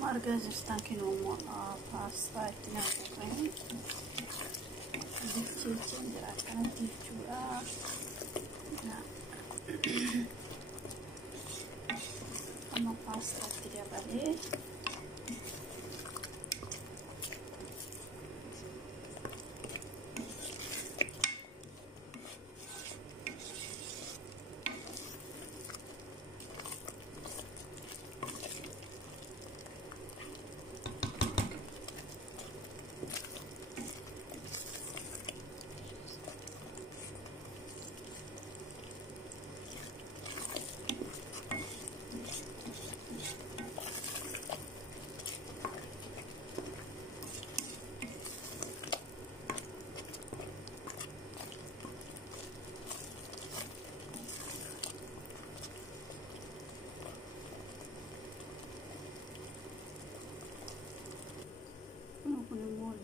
Margazistan kinomo pasta itina kani dicicin gerakan dijual nah sama pasta tidak balik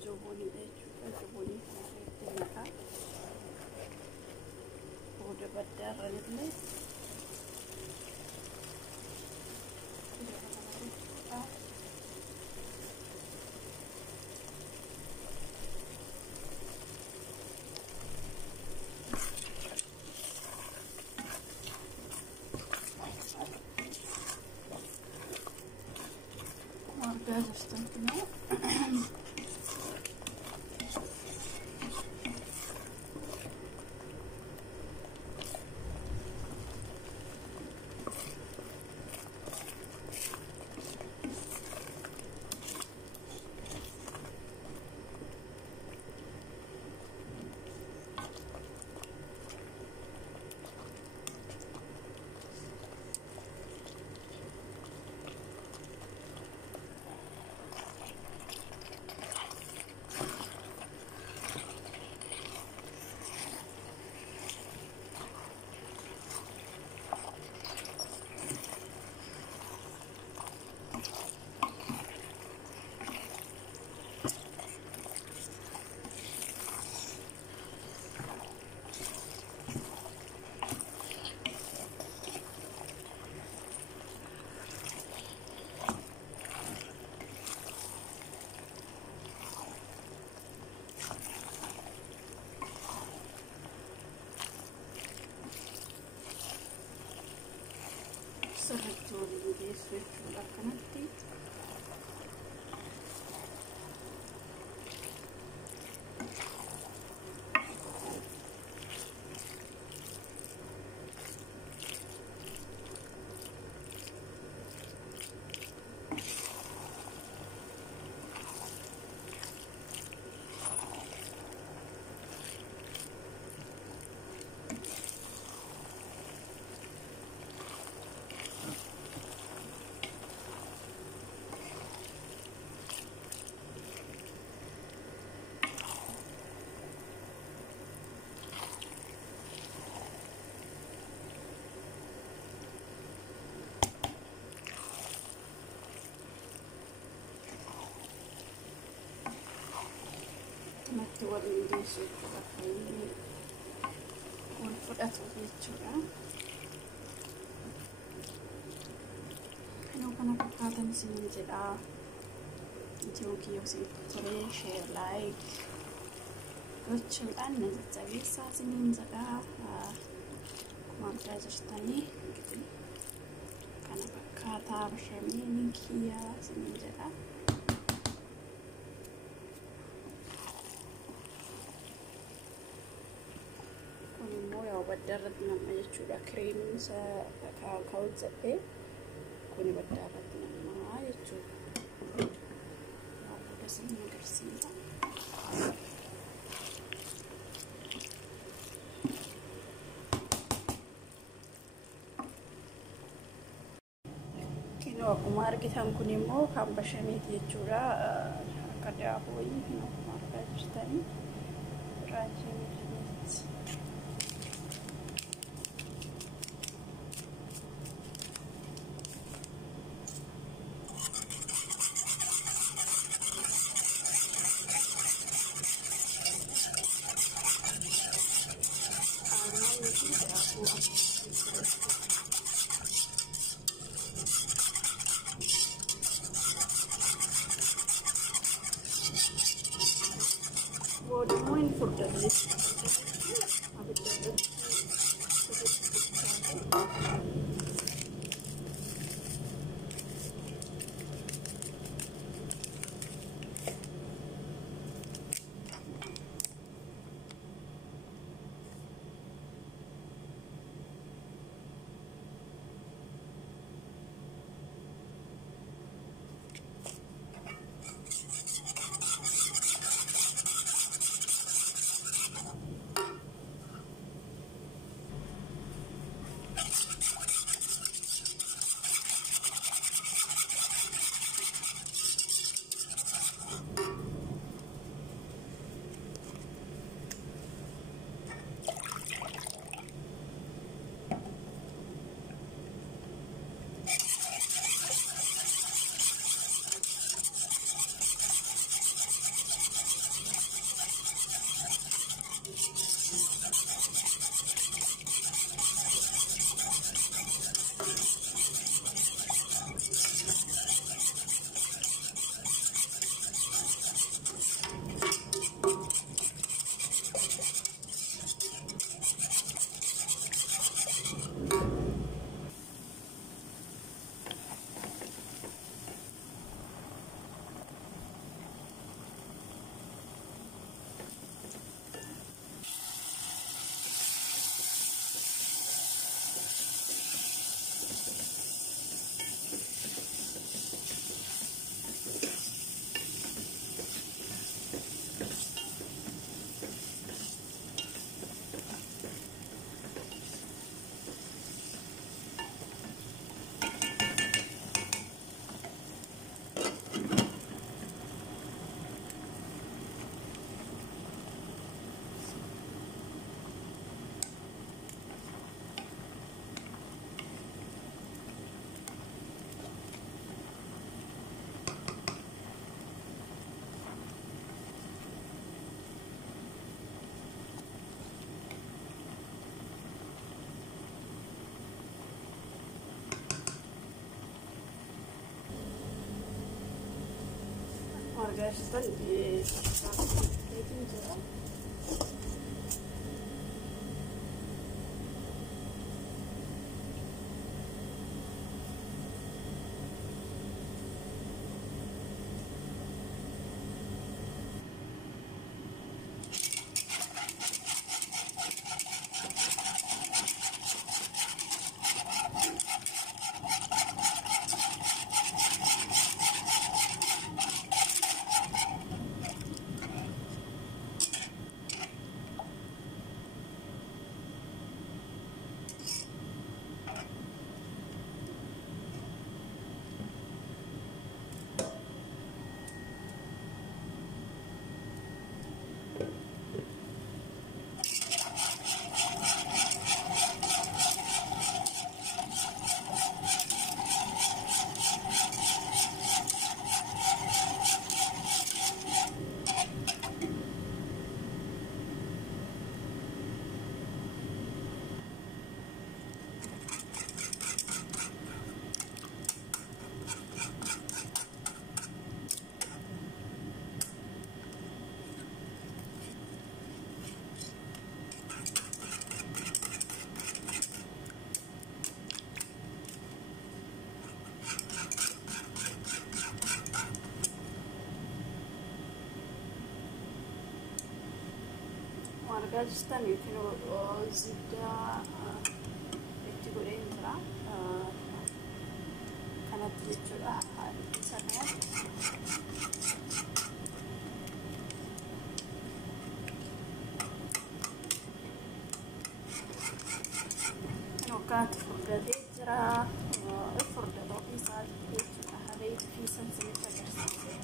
joboni joboni kana udah badar ini warga sistemnya selettore di sulla canatti matti waliin geessuuf bakka wal fudhatu jechuudha. Kanuu kana fakkaatan isiniin jedha. Viidiyoon kiyya isinitti tolee share like gochuudhaan na jajjabeessaa isiniin jedha. Akkuma argaa jirtanii kana fakkaataa bashannanni kiyya isiniin jedha. بدرت لما يجوا كريم كاكاو زبي كوني بدرت لما يجوا بس ما قرسيها كينو أمار كتام كوني مو كام بشاميت يجوا كده هوي كينو أمار راجستاني راجي furdatee arkadaşlar edince Rajasthan yookiin zibdaa itti godhee jira kanatti jechuudha haalli isa kanatti wakkaatti furdatee jira furdatoo isaa jechuudha haala itti sansinitti agarsiise.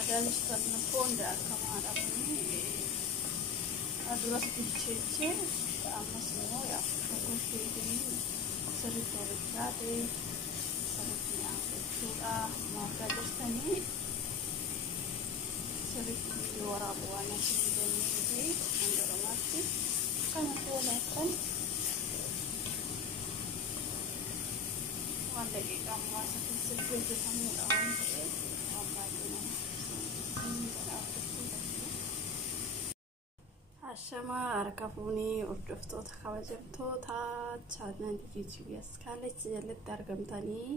argalistan fonda kamara buni aduras bicheche amas no ya fokusin sari torikade sari tura margalistan sari wara buana sindeni di andoromati kana tulekan wanda ke kamwa sakit kamu lawan Ashama arkafuni urduftoota kabajamtoota chaanal YouTube's college jalatti argamtanii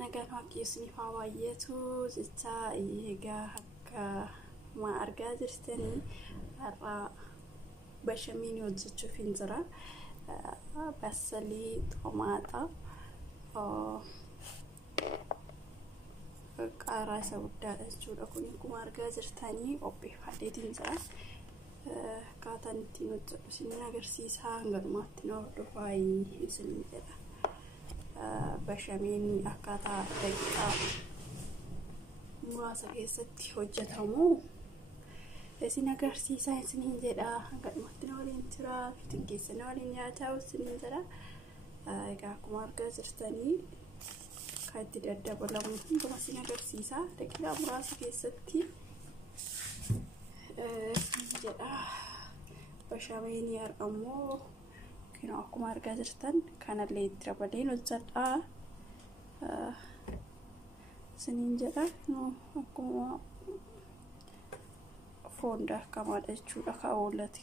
nagaan waaqessuuf hawaayyeetu jecha eegaa akka ma argaa jirtanii har'a bashamini hojjechuuf hin jira basalii tomaata qaaraa isa guddaadha jechuudha kun akkuma argaa jirtanii qopheeffadeetiin jira akkaataan ittiin hojjedhu isin agarsiisa hangalumaatti na hordofaa isin jedha bashamini akkaataa daqiiqaa muraasa keessatti hojjetamu isin agarsiisa isin jedha hangalumaatti na waliin jira fitin keessa na waliin nyaataa isin jedha egaa akkuma argaa jirtanii kaatti daddabalamu hunduma isin agarsiisa daqiiqaa muraasa keessatti jedha bashamini argamoo kino akkuma argaa jirtan kanallee itti dabaleen hojjedha isiniin jedha akkuma fonda akkamaadha jechuudha kaawwallati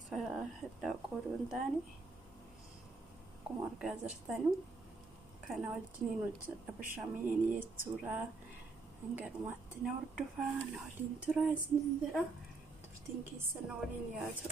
qooduu hin taane akkuma argaa jirtanii kana wajjiniin hojjedha bashamini jechuudha hangalumaatti na hordofaa na waliin tura isiniin jedha turtiin keessa na waliin yaatu